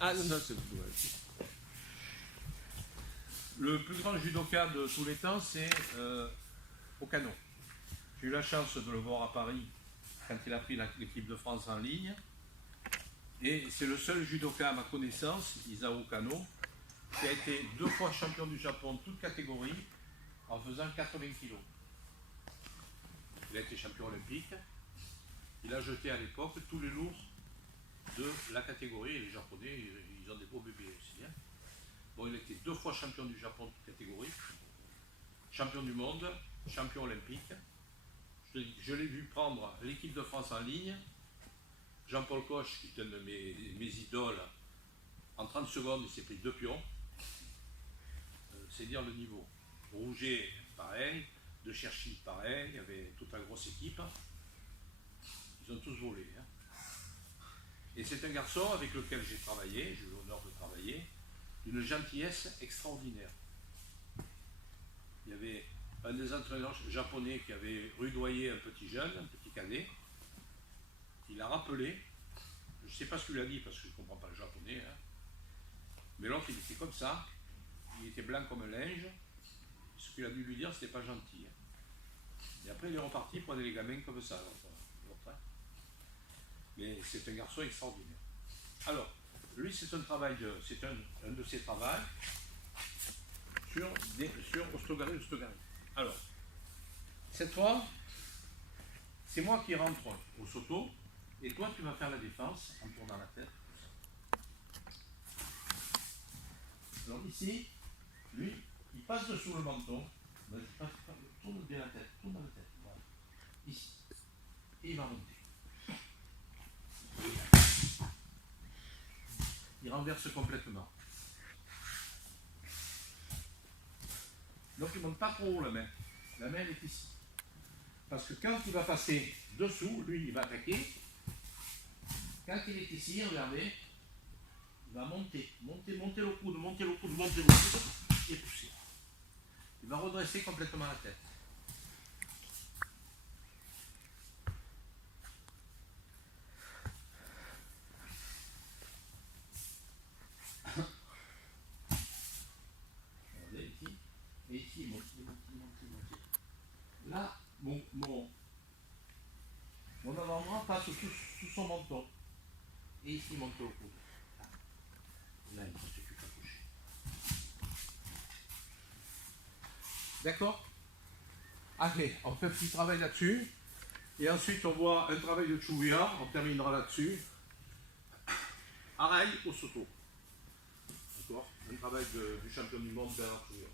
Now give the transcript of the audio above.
Ah non, c'est tout. Ouais. Le plus grand judoka de tous les temps, c'est Okano. J'ai eu la chance de le voir à Paris quand il a pris l'équipe de France en ligne. Et c'est le seul judoka à ma connaissance, Isao Okano, qui a été 2 fois champion du Japon de toute catégorie en faisant 80 kilos. Il a été champion olympique. Il a jeté à l'époque tous les lourds de la catégorie. Et les Japonais, ils ont des beaux bébés aussi. Hein. Bon, il a été 2 fois champion du Japon de toute catégorie, champion du monde, champion olympique. Je l'ai vu prendre l'équipe de France en ligne. Jean-Paul Coche, qui est un de mes idoles, en 30 secondes, il s'est pris 2 pions. C'est dire le niveau. Rouget, pareil. De Cherchi, pareil. Il y avait toute la grosse équipe. Ils ont tous volé. Hein. Et c'est un garçon avec lequel j'ai travaillé, j'ai eu l'honneur de travailler, d'une gentillesse extraordinaire. Il y avait un des entraîneurs japonais qui avait rudoyé un petit jeune, un petit cadet. Il a rappelé, je ne sais pas ce qu'il a dit parce que je ne comprends pas le japonais, hein, mais l'autre il était comme ça, il était blanc comme un linge, ce qu'il a dû lui dire c'était pas gentil. Hein. Et après il est reparti, il prenait les gamins comme ça. L'autre, hein. Mais c'est un garçon extraordinaire. Alors, lui c'est un travail c'est un de ses travaux sur Ostogari. Alors, cette fois, c'est moi qui rentre au Soto, et toi tu vas faire la défense en tournant la tête. Alors ici, lui, il passe dessous le menton. Tourne bien la tête, tourne la tête. Voilà. Ici. Et il va monter. Il renverse complètement. Donc il ne monte pas trop haut la main. La main elle est ici. Parce que quand il va passer dessous, lui il va attaquer. Quand il est ici, regardez, il va monter le coude, et pousser. Il va redresser complètement la tête. Regardez ici, et ici, monter. Là, mon avant-bras passe sous son menton. Et ici, il monte le coude. Là, il ne se fait pas toucher. D'accord? Allez, on fait un petit travail là-dessus. Et ensuite, on voit un travail de Chouya. On terminera là-dessus. Arai au Soto. D'accord? Un travail du champion du monde Bernard Chouya.